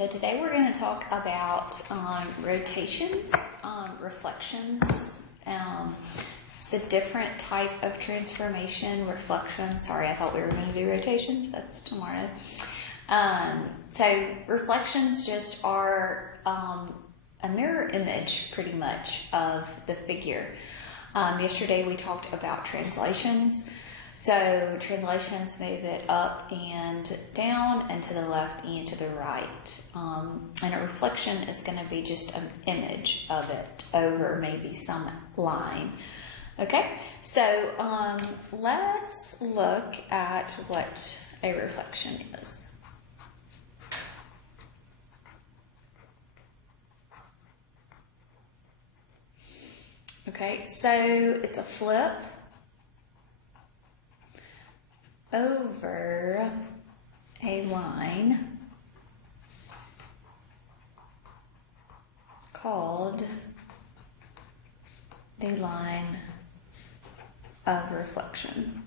So today we're going to talk about rotations, reflections. It's a different type of transformation, reflection. Sorry, I thought we were going to do rotations. That's tomorrow. So reflections just are a mirror image, pretty much, of the figure. Yesterday we talked about translations. So translations move it up and down and to the left and to the right. And a reflection is going to be just an image of it over maybe some line. Okay, so let's look at what a reflection is. Okay, so it's a flip over a line called the line of reflection.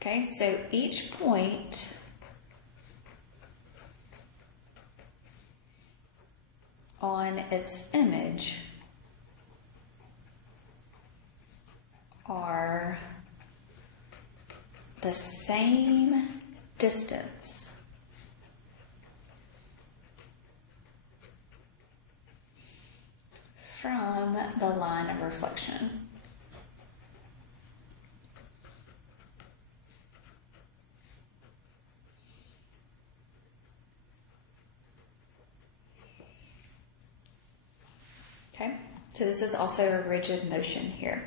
Okay, so each point on its image are the same distance from the line of reflection. Okay, so this is also a rigid motion here.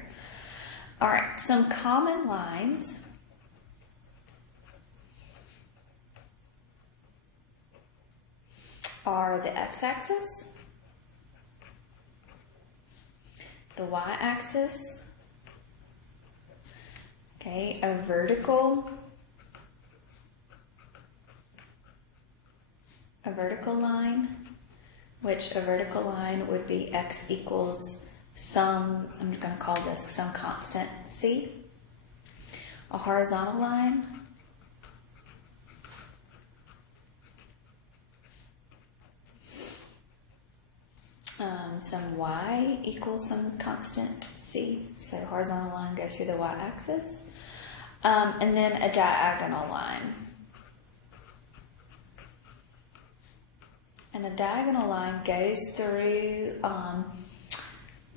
All right, some common lines are the x-axis, the y-axis, okay, a vertical line, which a vertical line would be x equals some, I'm going to call this some constant c. A horizontal line, some y equals some constant c. So horizontal line goes through the y-axis. And then a diagonal line. And a diagonal line goes through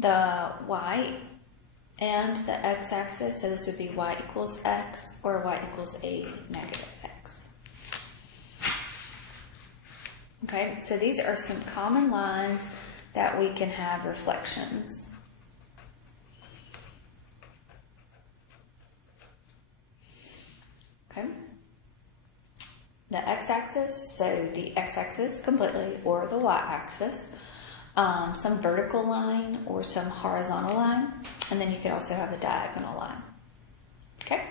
the y and the x-axis, so this would be y equals x or y equals a negative x. Okay, so these are some common lines that we can have reflections. Okay, the x-axis, so the x-axis completely or the y-axis. Some vertical line or some horizontal line, and then you could also have a diagonal line. Okay?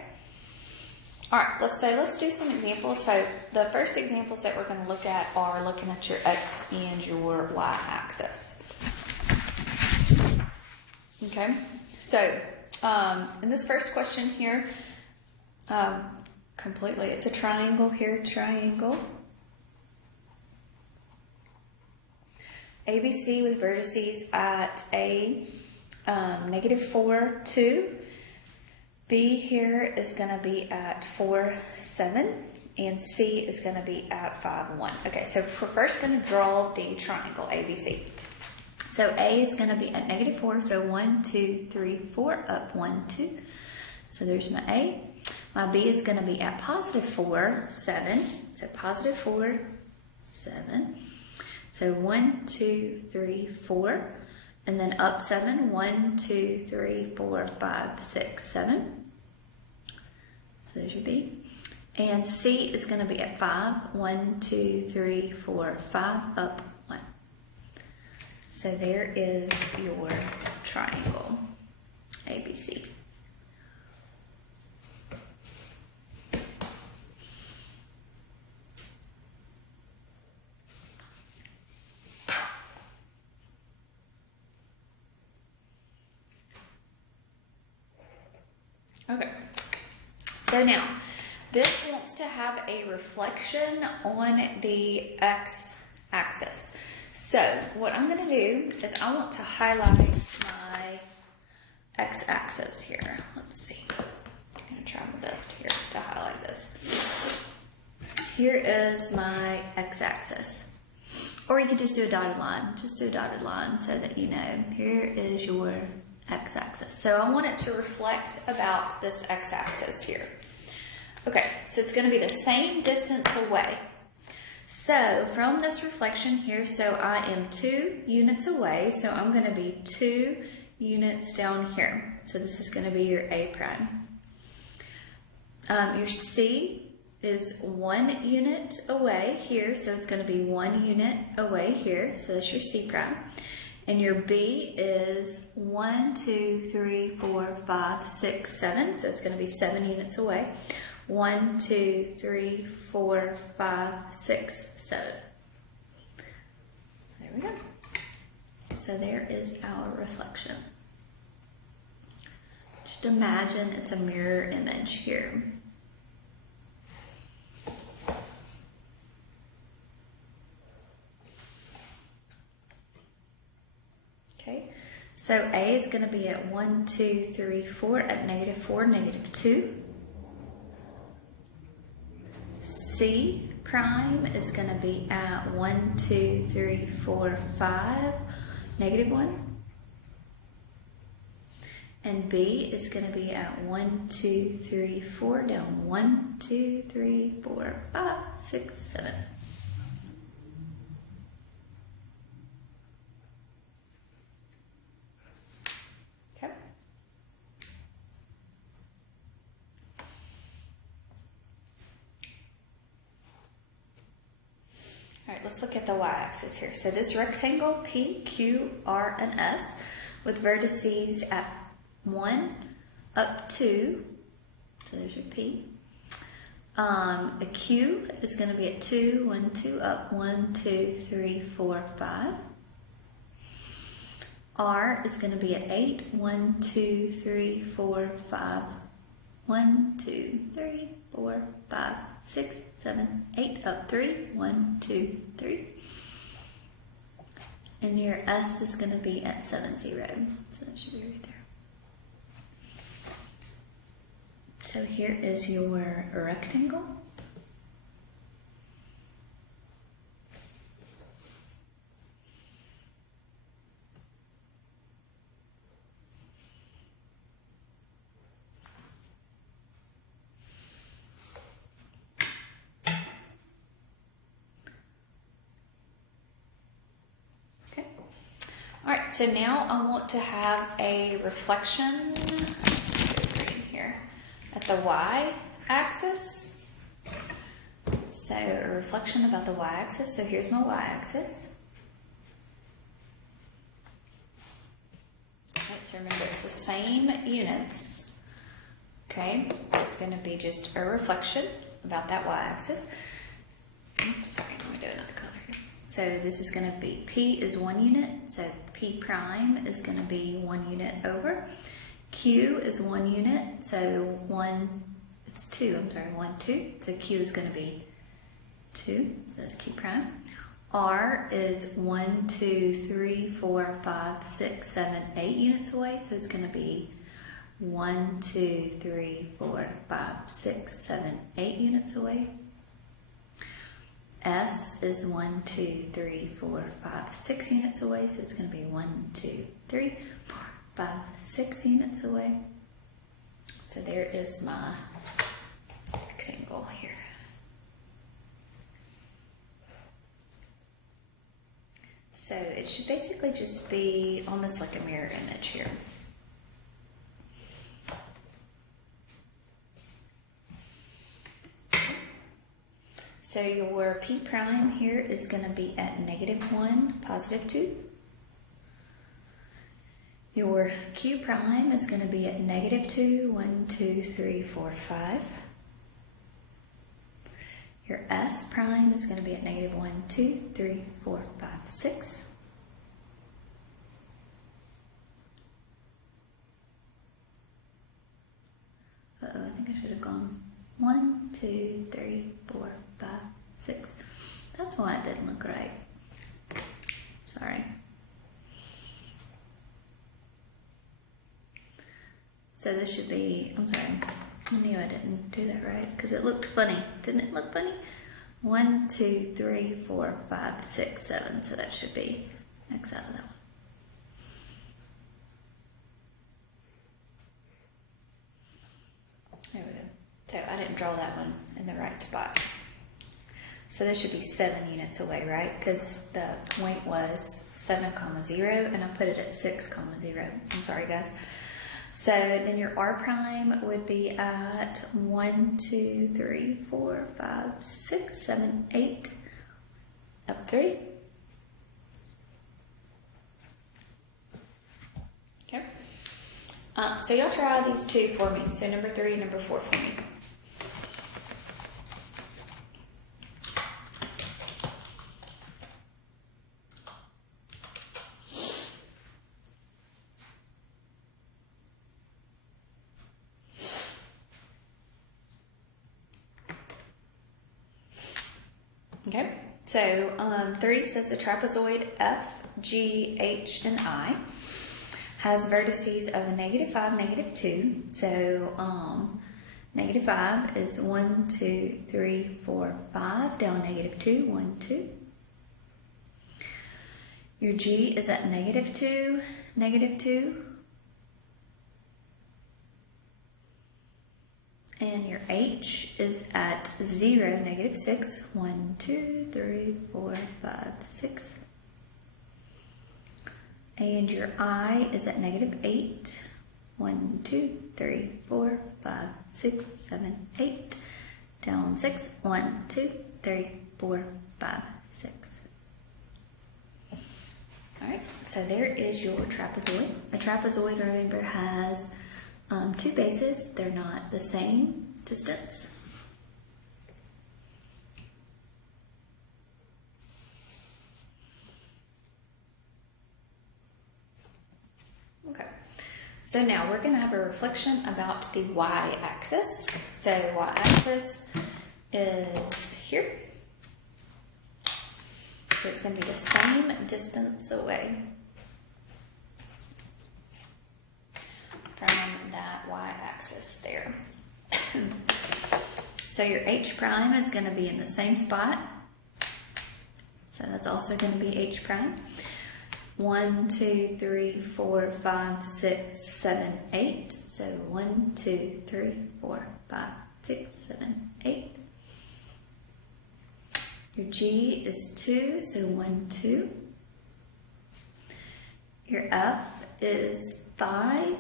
All right, let's do some examples. So the first examples that we're going to look at are looking at your x and your y-axis. Okay? So in this first question here, it's a triangle here, triangle. ABC with vertices at A, -4, 2. B here is going to be at 4, 7. And C is going to be at 5, 1. Okay, so we're first going to draw the triangle ABC. So A is going to be at -4, so 1, 2, 3, 4, up 1, 2. So there's my A. My B is going to be at +4, 7. So +4, 7. So 1, 2, 3, 4, and then up 7, 1, 2, 3, 4, 5, 6, 7. So there's your B. And C is going to be at 5, 1, 2, 3, 4, 5, up 1. So there is your triangle, ABC. Okay, So now, this wants to have a reflection on the x-axis. So what I'm going to do is I want to highlight my x-axis here. Let's see. I'm going to try my best here to highlight this. Here is my x-axis. Or you could just do a dotted line. Just do a dotted line so that you know. Here is your x-axis. So I want it to reflect about this x-axis here. Okay, so it's going to be the same distance away. So from this reflection here, so I am 2 units away, so I'm going to be 2 units down here. So this is going to be your A prime. Your C is 1 unit away here, so it's going to be 1 unit away here, so that's your C prime. And your B is 1, 2, 3, 4, 5, 6, 7, so it's going to be 7 units away. 1, 2, 3, 4, 5, 6, 7. There we go. So there is our reflection. Just imagine it's a mirror image here. Okay, so A is going to be at 1, 2, 3, 4 at -4, -2. C prime is going to be at 1, 2, 3, 4, 5, -1. And B is going to be at 1, 2, 3, 4, down 1, 2, 3, 4, 5, 6, 7. Okay. All right, let's look at the y-axis here. So this rectangle, P, Q, R, and S, with vertices at 1 up 2, so there's your P. A Q is going to be at 2, 1, 2 up, 1, 2, 3, 4, 5. R is going to be at 8, 1, 2, 3, 4, 5. 1, 2, 3, 4, 5, 6, 7, 8 up 3, 1, 2, 3. And your S is going to be at 7, 0. So that should be right there. So here is your rectangle. All right, so now I want to have a reflection, green here, at the y-axis. So a reflection about the y-axis. So here's my y-axis. Right, so remember it's the same units. Okay, it's going to be just a reflection about that y-axis. Oops, sorry, let me do another color here. So this is going to be, P is 1 unit, so P prime is going to be 1 unit over. Q is 1 unit, so 1, it's 2, I'm sorry, 1, 2. So Q is going to be 2, so that's Q prime. R is 1, 2, 3, 4, 5, 6, 7, 8 units away, so it's going to be 1, 2, 3, 4, 5, 6, 7, 8 units away. S is 1, 2, 3, 4, 5, 6 units away, so it's going to be 1, 2, 3, 4, 5, 6 units away. So there is my rectangle here. So it should basically just be almost like a mirror image here. So your P prime here is going to be at -1, +2. Your Q prime is going to be at -2, 1, 2, 3, 4, 5. Your S prime is going to be at -1, 2, 3, 4, 5, 6. Uh-oh, I think I should have gone 1, 2, 3, 4, 5, 6. That's why it didn't look right. Sorry. So this should be, I'm sorry, I knew I didn't do that right because it looked funny. Didn't it look funny? 1, 2, 3, 4, 5, 6, 7. So that should be X out of that one. There we go. So I didn't draw that one in the right spot. So this should be 7 units away, right? Because the point was 7, 0, and I put it at 6, 0. I'm sorry, guys. So then your R prime would be at 1, 2, 3, 4, 5, 6, 7, 8, up 3. Okay. So y'all try these two for me. So number 3 and number 4 for me. Okay, so 3 says the trapezoid F, G, H, and I has vertices of -5, -2. So -5 is 1, 2, 3, 4, 5, down -2, 1, 2. Your G is at -2, -2. And your H is at 0, -6. 1, 2, 3, 4, 5, 6. And your I is at -8. 1, 2, 3, 4, 5, 6, 7, 8. Down 6. 1, 2, 3, 4, 5, 6. Alright, so there is your trapezoid. A trapezoid, remember, has 2 bases. They're not the same distance. Okay, so now we're going to have a reflection about the y-axis. So y-axis is here. So it's going to be the same distance away from that y-axis there. So your H prime is going to be in the same spot. So that's also going to be H prime. 1, 2, 3, 4, 5, 6, 7, 8. So 1, 2, 3, 4, 5, 6, 7, 8. Your G is 2, so 1, 2. Your F is 5.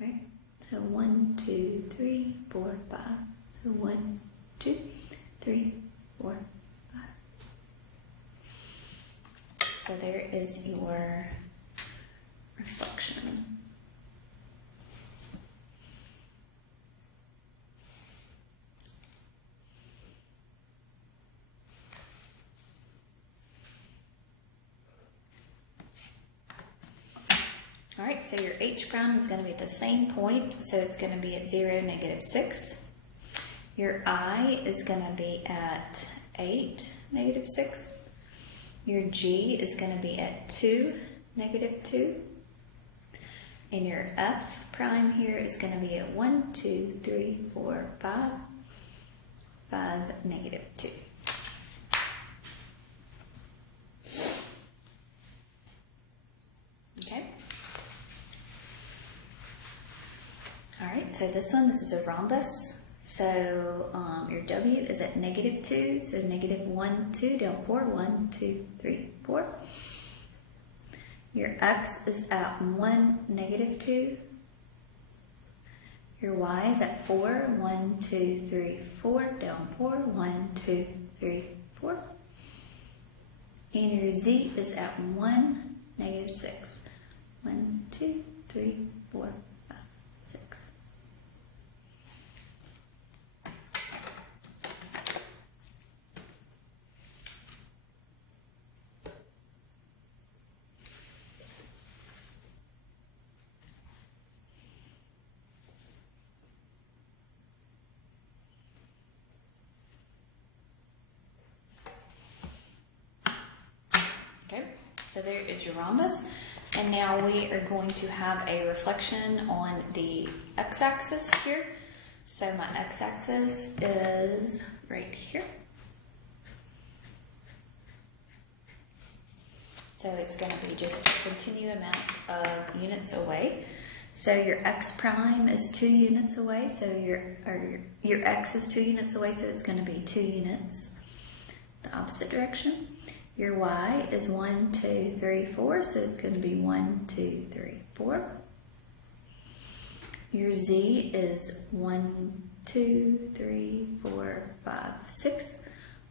Right? So 1, 2, 3, 4, 5. So 1, 2, 3, 4, 5. So there is your reflection. All right, so your H prime is going to be at the same point, so it's going to be at 0, -6. Your I is going to be at 8, -6. Your G is going to be at 2, -2. And your F prime here is going to be at 1, 2, 3, 4, 5, 5, -2. Okay. All right, so this is a rhombus. So your W is at -2, so -1, 2, down 4, 1, 2, 3, 4. Your X is at 1, -2. Your Y is at 4, 1, 2, 3, 4, down 4, 1, 2, 3, 4. And your Z is at 1, -6. 1, 2, 3, 4, 5, 6. So there is your rhombus. And now we are going to have a reflection on the x-axis here. So my x-axis is right here. So it's going to be just a continued amount of units away. So your x prime is 2 units away. So your x is 2 units away. So it's going to be 2 units the opposite direction. Your y is 1, 2, 3, 4. So it's going to be 1, 2, 3, 4. Your z is 1, 2, 3, 4, 5, 6.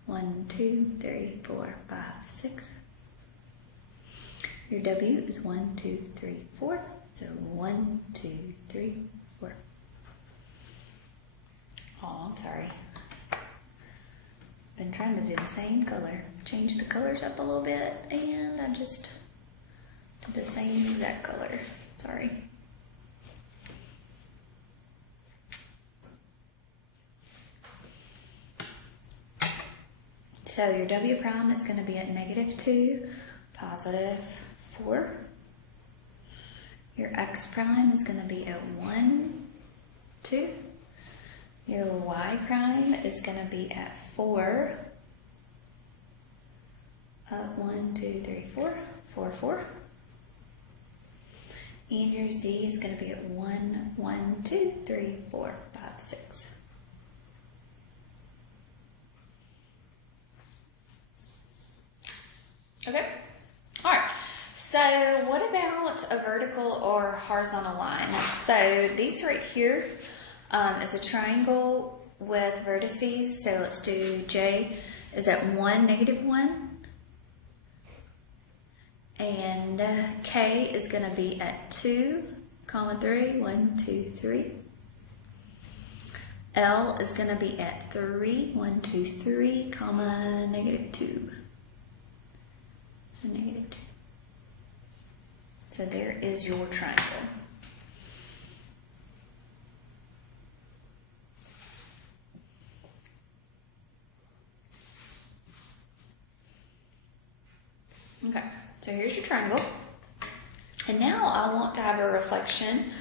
1, 2, 3, 4, 5, 6. Your w is 1, 2, 3, 4. So 1, 2, 3, 4. Oh, I'm sorry. Been trying to do the same color. Change the colors up a little bit, and I just did the same exact color. Sorry. So your w prime is going to be at -2, +4. Your x prime is going to be at 1, 2. Your y prime is going to be at 4. 1, 2, 3, 4. 4, 4. And your z is going to be at 1, 1, 2, 3, 4, 5, 6. Okay. All right. So what about a vertical or horizontal line? So these right here is a triangle with vertices. So let's do J is at 1, -1. And K is going to be at 2, 3. 1, 2, 3. L is going to be at 3, 1, 2, 3, -2. So -2. So there is your triangle. Okay, so here's your triangle. And now I want to have a reflection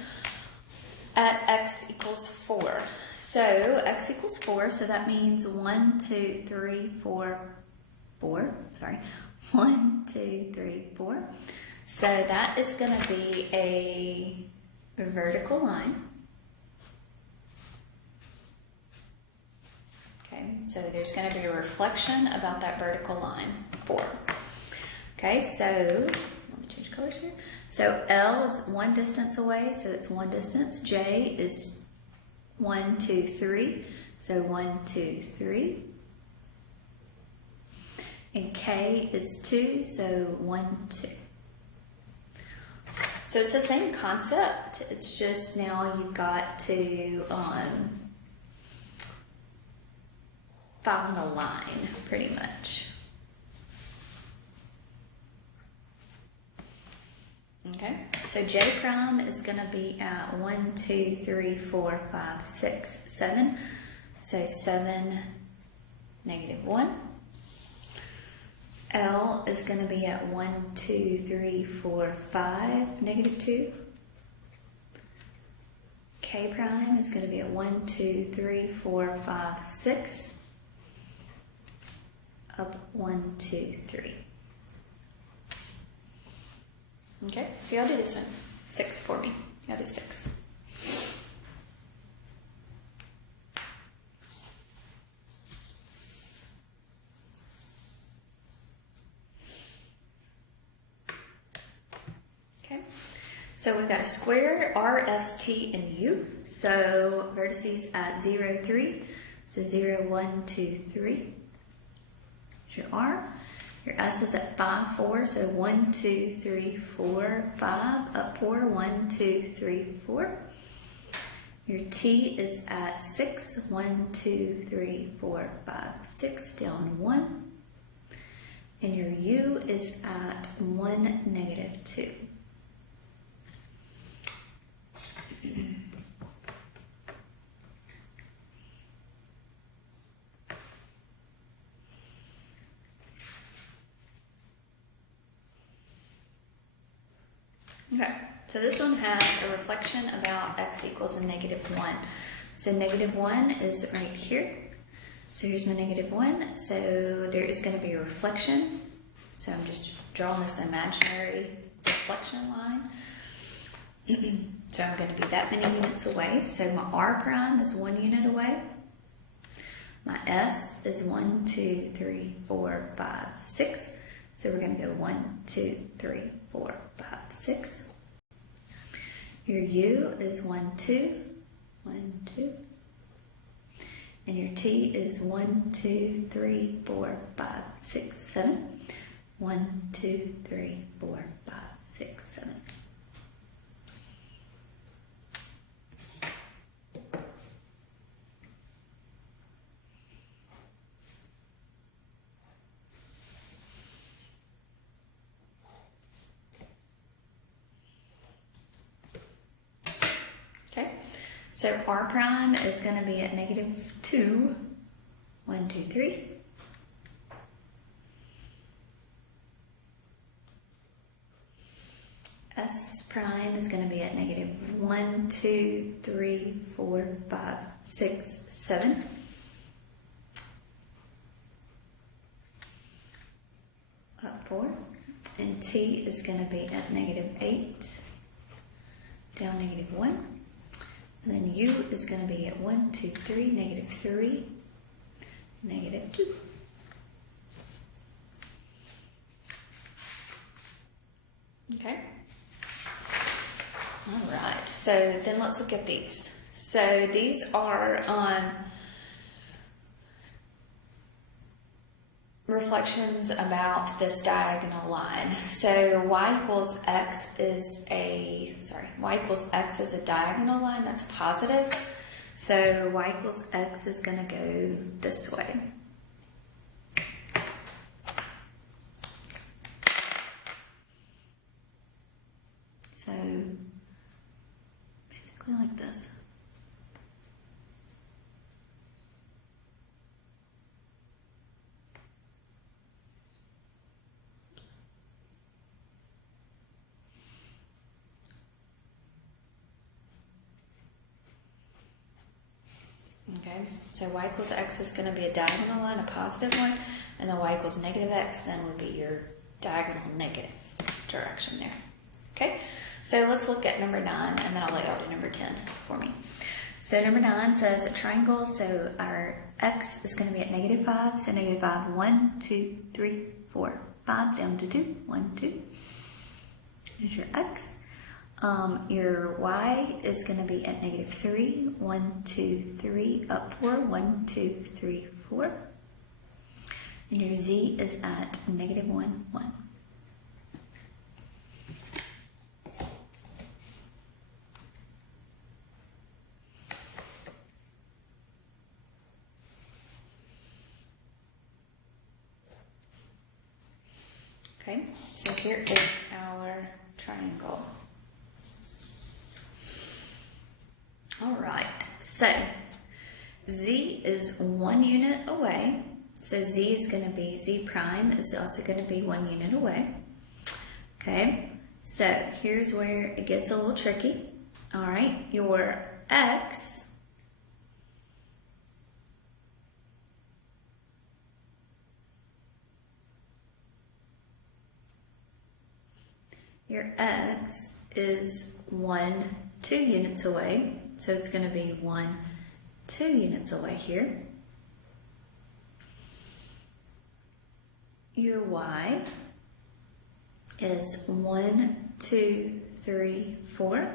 at x equals 4. So x equals 4, so that means 1, 2, 3, 4, 4. Sorry. 1, 2, 3, 4. So that is going to be a vertical line. Okay, so there's going to be a reflection about that vertical line, 4. Okay, so let me change colors here. So L is 1 distance away, so it's 1 distance. J is 1, 2, 3, so 1, 2, 3. And K is 2, so 1, 2. So it's the same concept. It's just now you've got to find the line, pretty much. Okay, so J prime is going to be at 1, 2, 3, 4, 5, 6, 7. So 7, -1. L is going to be at 1, 2, 3, 4, 5, -2. K prime is going to be at 1, 2, 3, 4, 5, 6. Up 1, 2, 3. Okay, so y'all do this one. 6 for me. Y'all do 6. So we've got a square, R, S, T, and U. So vertices at 0, 3. So 0, 1, 2, 3. Here's your R. Your S is at 5, 4. So 1, 2, 3, 4, 5. Up 4, 1, 2, 3, 4. Your T is at 6. 1, 2, 3, 4, 5, 6. Down 1. And your U is at 1, -2. Okay, so this one has a reflection about x equals a -1. So -1 is right here. So here's my -1. So there is going to be a reflection. So I'm just drawing this imaginary reflection line. So I'm going to be that many units away. So my r prime is 1 unit away. My s is 1, 2, 3, 4, 5, 6. So we're going to go 1, 2, 3, 4, 5, 6. Your u is 1, 2, 1, 2. And your t is 1, 2, 3, 4, 5, 6, 7. 1, 2, 3, 4, 5, 6, 7. Okay, so r prime is going to be at -2. 1, 2, 3. S prime is going to be at -1, 2, 3, 4, 5, 6, 7. Up 4. And T is going to be at -8, down -1. And then U is going to be at 1, 2, 3, -3, -2. Okay. All right. So then let's look at these. So these are reflections about this diagonal line. So y equals x is a diagonal line that's positive. So y equals x is going to go this way. So basically like this. Okay, so y equals x is going to be a diagonal line, a positive one, and then y equals -x then would be your diagonal negative direction there. Okay, so let's look at number 9, and then I'll let y'all do number 10 for me. So number 9 says a triangle, so our x is going to be at -5, so -5, 1, 2, 3, 4, 5, down to 2, 1, 2. Here's your x. Your y is going to be at -3, 1, 2, 3, up 4, 1, 2, 3, 4. And your z is at -1, 1. Okay, so here is our triangle. All right, so z is 1 unit away. So z is going to be, z prime is also going to be 1 unit away. Okay, so here's where it gets a little tricky. All right, your x is 1, 2 units away. So it's going to be 1, 2 units away here. Your y is 1, 2, 3, 4.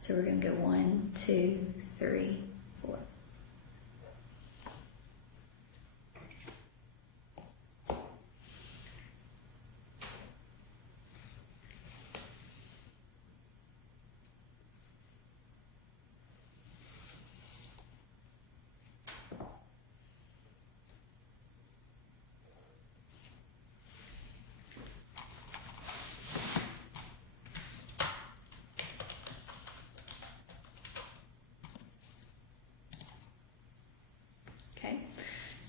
So we're going to go 1, 2, 3, 4.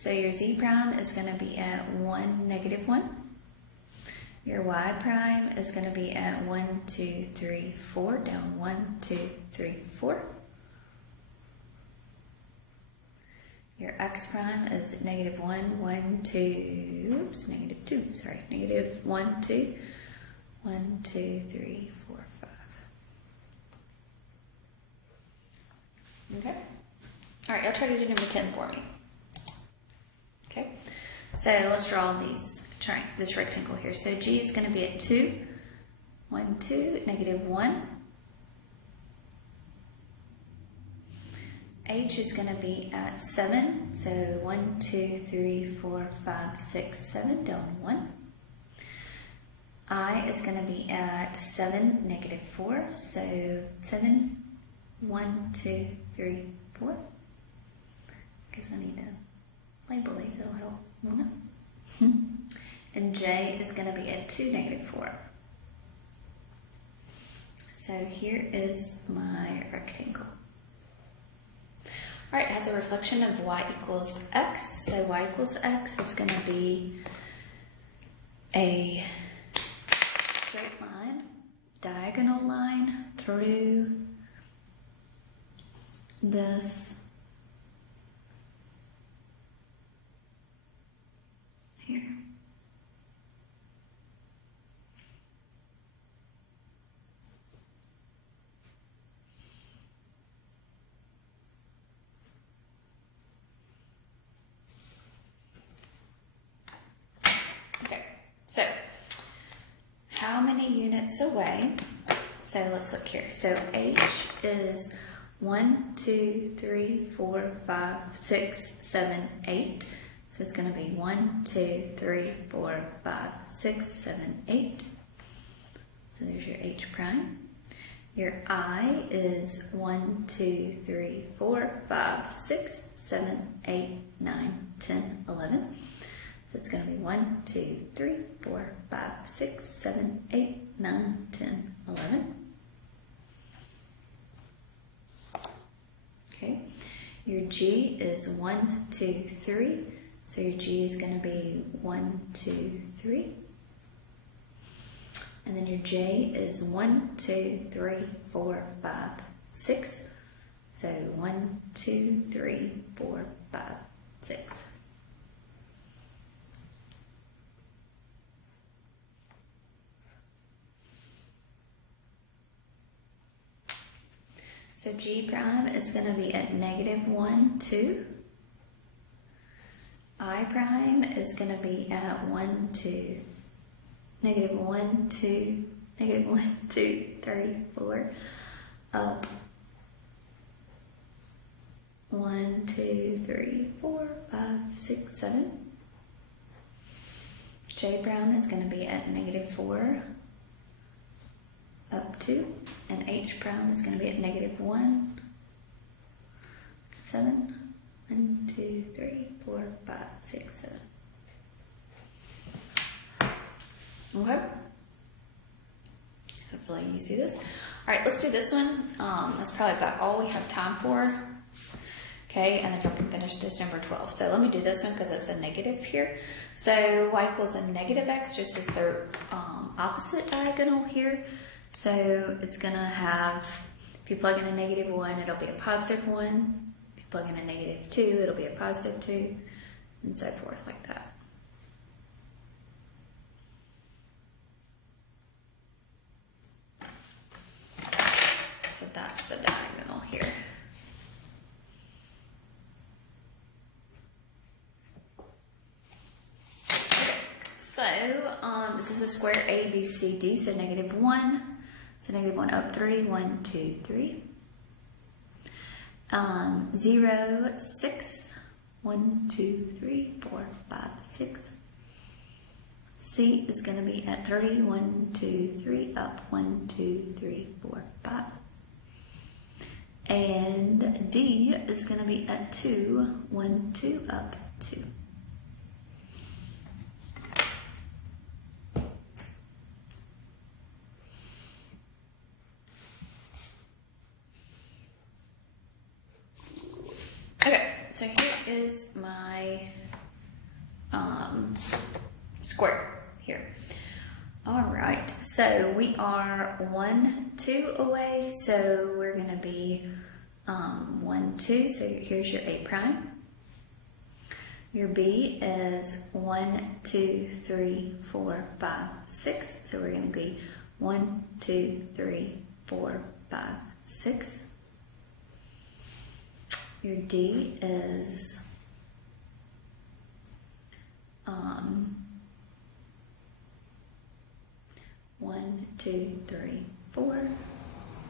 So your z prime is going to be at 1, -1. Your y prime is going to be at 1, 2, 3, 4, down 1, 2, 3, 4. Your x prime is negative 1, 1, 2, oops, negative 2, sorry, negative 1, 2, 1, 2, 3, 4, 5. Okay? All right, y'all try to do number 10 for me. Okay? So let's draw this rectangle here. So G is going to be at 2, 1, 2, negative 1. H is going to be at 7, so 1, 2, 3, 4, 5, 6, 7, down 1. I is going to be at 7, negative 4, so 7, 1, 2, 3, 4. Guess I need to label these, it'll help, won't it? And J is going to be at 2, negative 4. So here is my rectangle. All right, it has a reflection of y equals x. So y equals x is going to be a straight line, diagonal line through this here. So, how many units away? So let's look here. So H is 1, 2, 3, 4, 5, 6, 7, 8. So it's going to be 1, 2, 3, 4, 5, 6, 7, 8. So there's your H prime. Your I is 1, 2, 3, 4, 5, 6, 7, 8, 9, 10, 11. So it's going to be 1, 2, 3, 4, 5, 6, 7, 8, 9, 10, 11. Okay. Your G is 1, 2, 3. So your G is going to be 1, 2, 3. And then your J is 1, 2, 3, 4, 5, 6. So 1, 2, 3, 4, 5, 6. So G prime is going to be at negative 1, 2. I prime is going to be at 1, 2, negative 1, 2, negative 1, 2, 3, 4, up 1, 2, 3, 4, 5, 6, 7. J prime is going to be at negative 4, up 2, and H prime is going to be at negative 1, 7, 1, 2, 3, 4, 5, 6, 7. Okay. Hopefully you see this. All right, let's do this one. That's probably about all we have time for. Okay, and then you can finish this number 12. So let me do this one because it's a negative here. So y equals a negative x, just as the opposite diagonal here. So it's going to have, if you plug in a negative 1, it'll be a positive 1. If you plug in a negative 2, it'll be a positive 2, and so forth like that. So that's the diagonal here. Okay, so this is a square ABCD, so negative 1. So negative 1 up 3, 1, 2, 3. 0, 6, 1, 2, 3, 4, 5, 6. C is going to be at 30, 1, 2, 3, up 1, 2, 3, 4, 5. And D is going to be at 2, 1, 2, up 2. Okay, so here is my square here. All right, so we are 1, 2 away, so we're going to be 1, 2, so here's your A prime. Your B is 1, 2, 3, 4, 5, 6, so we're going to be 1, 2, 3, 4, 5, 6. Your D is 1, 2, 3, 4.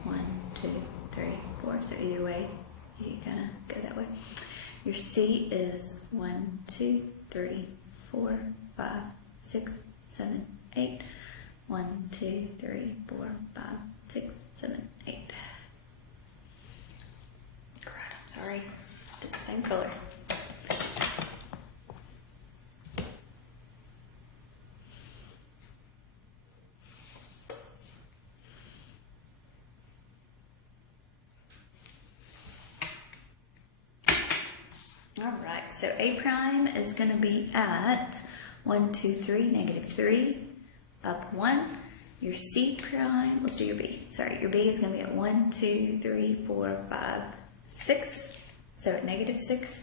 1, 2, 3, 4. So either way, you kind of go that way. Your C is 1, 2, 3, 4, 5, 6, 7, 8. 1, 2, 3, 4, 5, 6, 7, 8. Crap, I'm sorry. Did the same color. All right, so A prime is going to be at 1, 2, 3, -3, up 1. Your C prime, let's do your B. Sorry, your B is going to be at 1, 2, 3, 4, 5, 6. So at -6,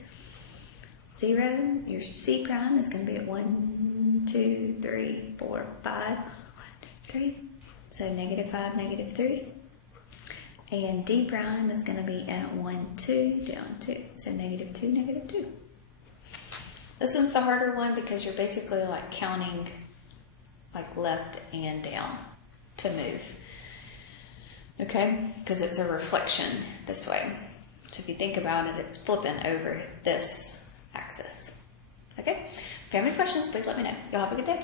0. Your C prime is going to be at 1, 2, 3, 4, 5. 1, 2, 3. So -5, -3. And D prime is going to be at 1, 2, down 2. So -2, -2. This one's the harder one because you're basically like counting like left and down to move. Okay? Because it's a reflection this way. So if you think about it, it's flipping over this axis. Okay? If you have any questions, please let me know. Y'all have a good day.